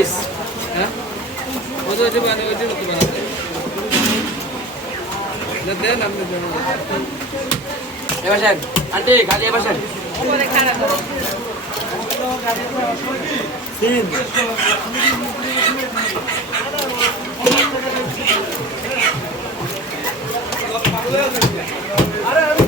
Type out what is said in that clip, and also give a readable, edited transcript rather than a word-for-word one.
piece হ্যাঁ ওই যে বানাই ওই যে মতো বানাতে না দেন আপনি এবার স্যার আন্টি খালি এবার স্যার ওরে খারাপ তিন আরে আমি